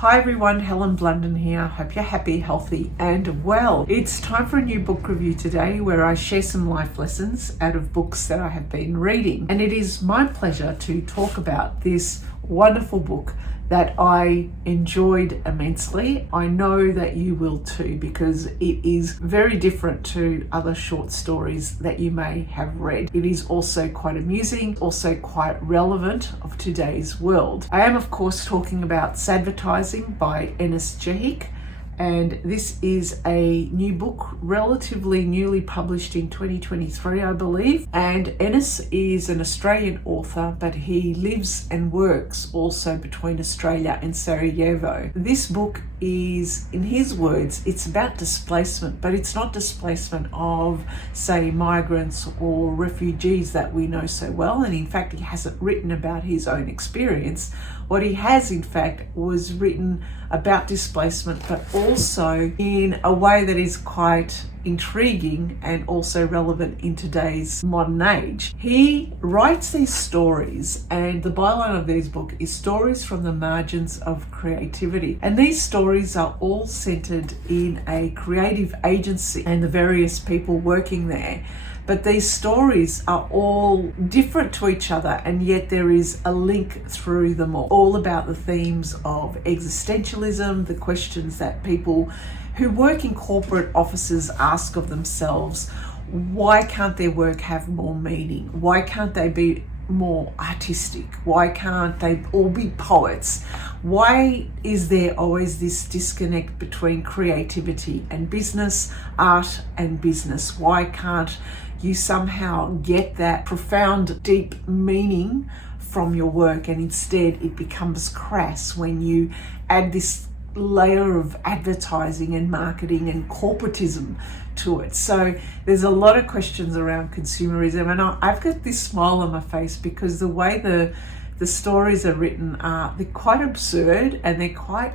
Hi everyone, Helen Blunden here. Hope you're happy, healthy and well. It's time for a new book review today where I share some life lessons out of books that I have been reading. And it is my pleasure to talk about this wonderful book that I enjoyed immensely. I know that you will too, because it is very different to other short stories that you may have read. It is also quite amusing, also quite relevant of today's world. I am of course talking about Sadvertising by Ennis Ćehić. And this is a new book, relatively newly published in 2023, I believe. And Ennis is an Australian author, but he lives and works also between Australia and Sarajevo. This book is, in his words, it's about displacement, but it's not displacement of, say, migrants or refugees that we know so well. And in fact, he hasn't written about his own experience. What he has, in fact, was written about displacement, but also in a way that is quite intriguing and also relevant in today's modern age. He writes these stories, and the byline of this book is Stories from the Margins of Creativity. And these stories are all centered in a creative agency and the various people working there. But these stories are all different to each other, and yet there is a link through them all about the themes of existentialism, the questions that people who work in corporate offices ask of themselves. Why can't their work have more meaning? Why can't they be more artistic? Why can't they all be poets? Why is there always this disconnect between creativity and business, art and business? Why can't you somehow get that profound, deep meaning from your work, and instead it becomes crass when you add this layer of advertising and marketing and corporatism to it? So there's a lot of questions around consumerism, and I've got this smile on my face because the way the stories are written they're quite absurd and they're quite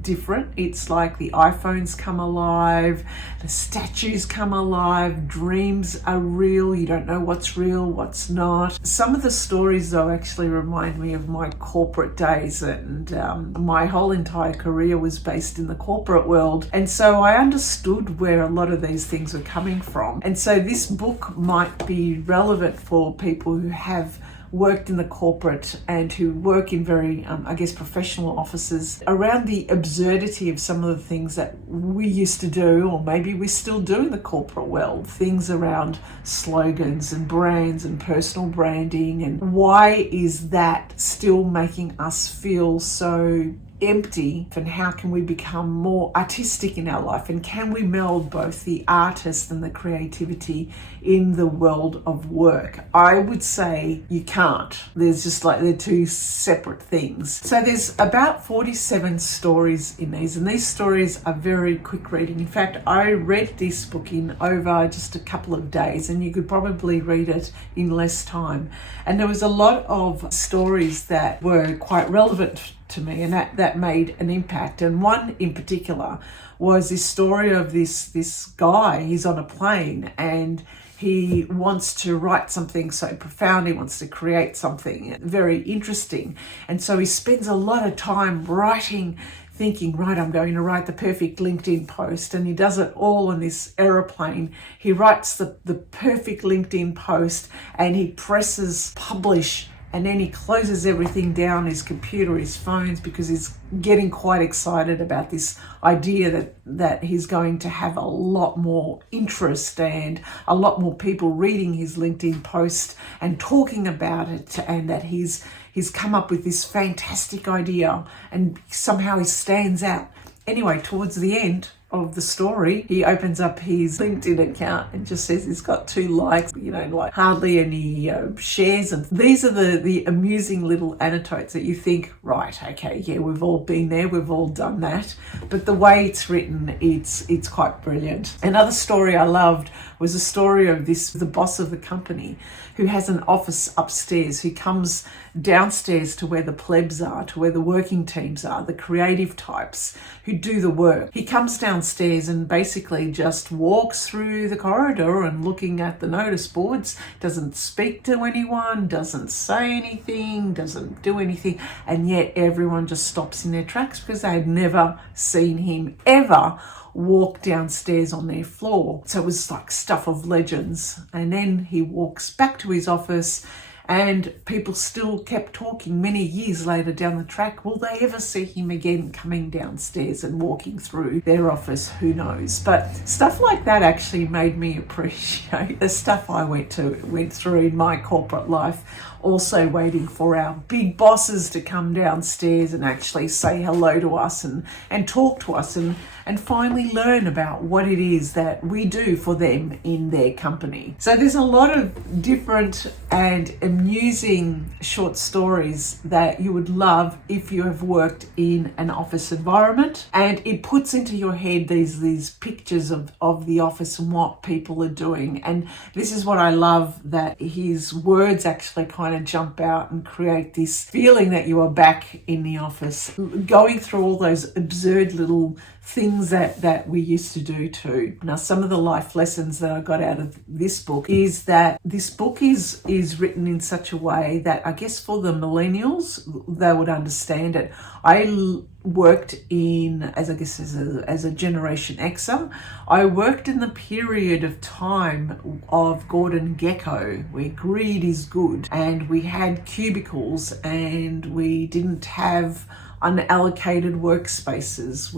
different. It's like the iPhones come alive, the statues come alive, dreams are real, you don't know what's real, what's not. Some of the stories though actually remind me of my corporate days, and my whole entire career was based in the corporate world, and so I understood where a lot of these things were coming from. And so this book might be relevant for people who have worked in the corporate and who work in very, professional offices, around the absurdity of some of the things that we used to do, or maybe we still do in the corporate world. Things around slogans and brands and personal branding, and why is that still making us feel so empty, and how can we become more artistic in our life, and can we meld both the artist and the creativity in the world of work? I would say you can't. There's just like they're two separate things. So there's about 47 stories in these, and these stories are very quick reading. In fact, I read this book in over just a couple of days, and you could probably read it in less time. And there was a lot of stories that were quite relevant to me, and that made an impact. And one in particular was this story of this guy. He's on a plane and he wants to write something so profound. He wants to create something very interesting, and so he spends a lot of time writing, thinking, right, I'm going to write the perfect LinkedIn post. And he does it all on this aeroplane. He writes the perfect LinkedIn post and he presses publish. And then he closes everything down, his computer, his phones, because he's getting quite excited about this idea that he's going to have a lot more interest and a lot more people reading his LinkedIn post and talking about it, and that he's come up with this fantastic idea and somehow he stands out. Anyway, towards the end of the story, he opens up his LinkedIn account and just says he's got 2 likes, like hardly any shares. And these are the amusing little anecdotes that you think, right, okay, yeah, we've all been there, we've all done that. But the way it's written, it's quite brilliant. Another story I loved was a story of the boss of the company, who has an office upstairs, who comes downstairs to where the plebs are, to where the working teams are, the creative types who do the work. He comes down downstairs and basically just walks through the corridor and looking at the notice boards, doesn't speak to anyone, doesn't say anything, doesn't do anything, and yet everyone just stops in their tracks because they had never seen him ever walk downstairs on their floor. So it was like stuff of legends. And then he walks back to his office, and people still kept talking many years later down the track. Will they ever see him again coming downstairs and walking through their office? Who knows? But stuff like that actually made me appreciate the stuff I went through in my corporate life. Also waiting for our big bosses to come downstairs and actually say hello to us and talk to us and finally learn about what it is that we do for them in their company. So there's a lot of different and amusing short stories that you would love if you have worked in an office environment, and it puts into your head these pictures of the office and what people are doing. And this is what I love, that his words actually kind of jump out and create this feeling that you are back in the office, going through all those absurd little things that we used to do too. Now, some of the life lessons that I got out of this book is that this book is written in such a way that I guess for the millennials, they would understand it. I worked in, as a Generation Xer, I worked in the period of time of Gordon Gekko, where greed is good, and we had cubicles and we didn't have unallocated workspaces.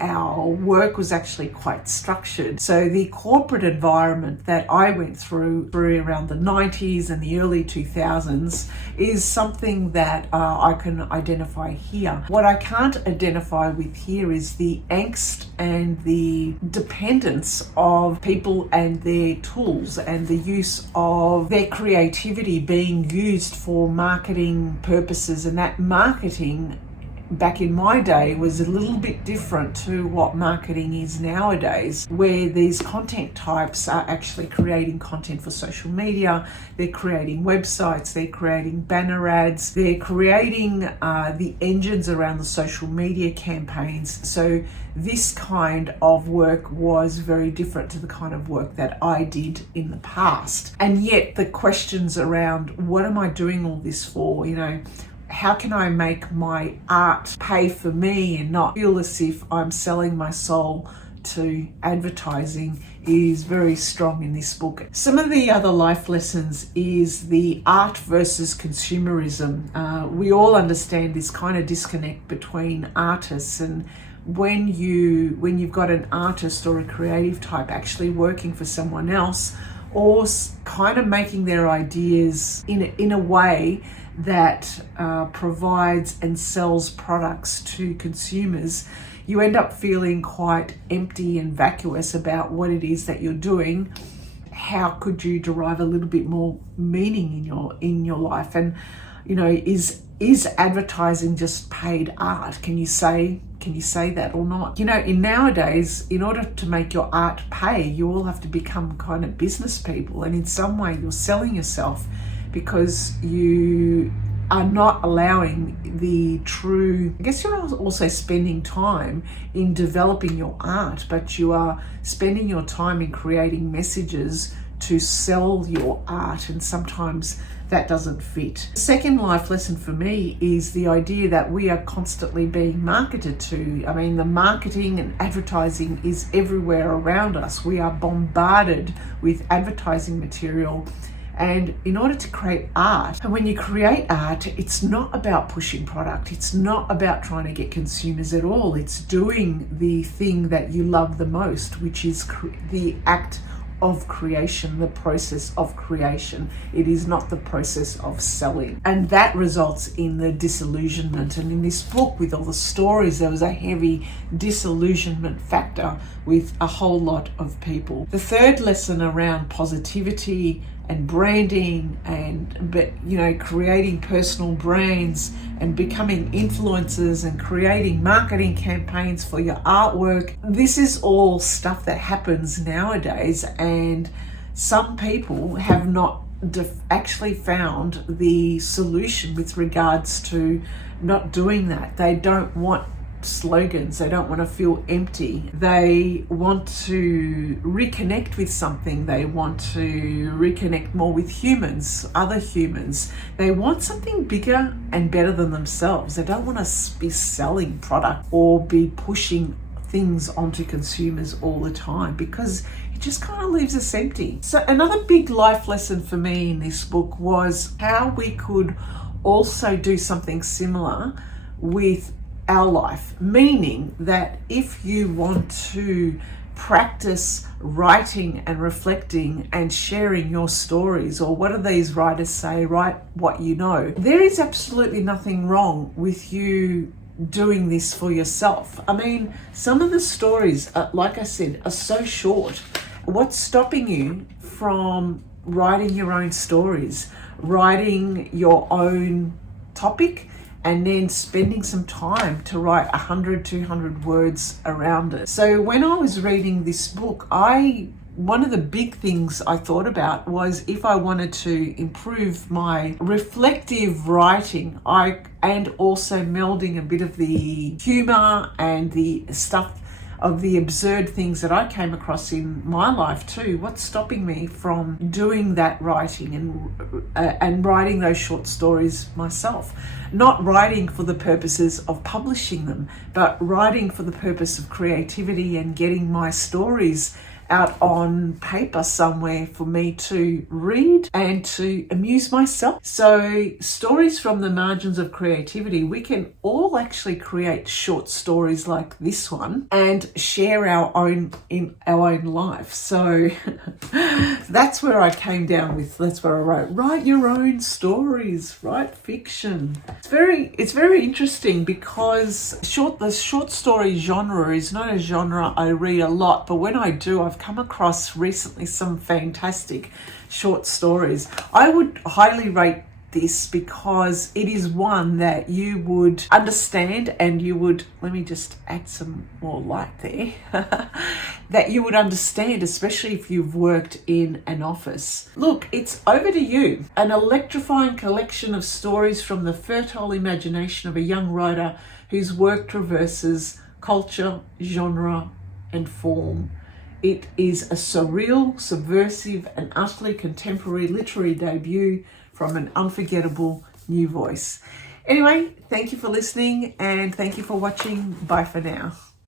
Our work was actually quite structured. So the corporate environment that I went through around the 90s and the early 2000s is something that I can identify here. What I can't identify with here is the angst and the dependence of people and their tools and the use of their creativity being used for marketing purposes, and that marketing back in my day was a little bit different to what marketing is nowadays, where these content types are actually creating content for social media, they're creating websites, they're creating banner ads, they're creating the engines around the social media campaigns. So this kind of work was very different to the kind of work that I did in the past. And yet the questions around, what am I doing all this for? How can I make my art pay for me and not feel as if I'm selling my soul to advertising is very strong in this book. Some of the other life lessons is the art versus consumerism. We all understand this kind of disconnect between artists, and when you've got an artist or a creative type actually working for someone else, or kind of making their ideas in a way that provides and sells products to consumers, you end up feeling quite empty and vacuous about what it is that you're doing. How could you derive a little bit more meaning in your life? And is advertising just paid art? Can you say that or not? In nowadays, in order to make your art pay, you all have to become kind of business people, and in some way you're selling yourself, because you are not allowing the true, I guess you're also spending time in developing your art, but you are spending your time in creating messages to sell your art, and sometimes that doesn't fit. The second life lesson for me is the idea that we are constantly being marketed to. I mean, the marketing and advertising is everywhere around us. We are bombarded with advertising material. And in order to create art, and when you create art, it's not about pushing product. It's not about trying to get consumers at all. It's doing the thing that you love the most, which is the act of creation, the process of creation. It is not the process of selling. And that results in the disillusionment. And in this book, with all the stories, there was a heavy disillusionment factor with a whole lot of people. The third lesson around positivity and branding and creating personal brands and becoming influencers and creating marketing campaigns for your artwork. This is all stuff that happens nowadays, and some people have not actually found the solution with regards to not doing that. They don't want slogans. They don't want to feel empty. They want to reconnect with something. They want to reconnect more with humans, other humans. They want something bigger and better than themselves. They don't want to be selling product or be pushing things onto consumers all the time, because it just kind of leaves us empty. So another big life lesson for me in this book was how we could also do something similar with our life, meaning that if you want to practice writing and reflecting and sharing your stories, or what do these writers say, write what you know, there is absolutely nothing wrong with you doing this for yourself. I mean, some of the stories, like I said, are so short. What's stopping you from writing your own stories, writing your own topic, and then spending some time to write 100, 200 words around it? So when I was reading this book, one of the big things I thought about was if I wanted to improve my reflective writing, and also melding a bit of the humor and the stuff of the absurd things that I came across in my life too. What's stopping me from doing that writing and writing those short stories myself? Not writing for the purposes of publishing them, but writing for the purpose of creativity and getting my stories out on paper somewhere for me to read and to amuse myself. So stories from the margins of creativity, we can all actually create short stories like this one and share our own in our own life. So that's where I came down with, that's where I wrote, write your own stories, write fiction. It's very interesting because the short story genre is not a genre I read a lot, but when I do, I've come across recently some fantastic short stories. I would highly rate this because it is one that you would understand, and you would, let me just add some more light there, that you would understand, especially if you've worked in an office. Look, it's over to you. An electrifying collection of stories from the fertile imagination of a young writer whose work traverses culture, genre, and form. It is a surreal, subversive, and utterly contemporary literary debut from an unforgettable new voice. Anyway, thank you for listening and thank you for watching. Bye for now.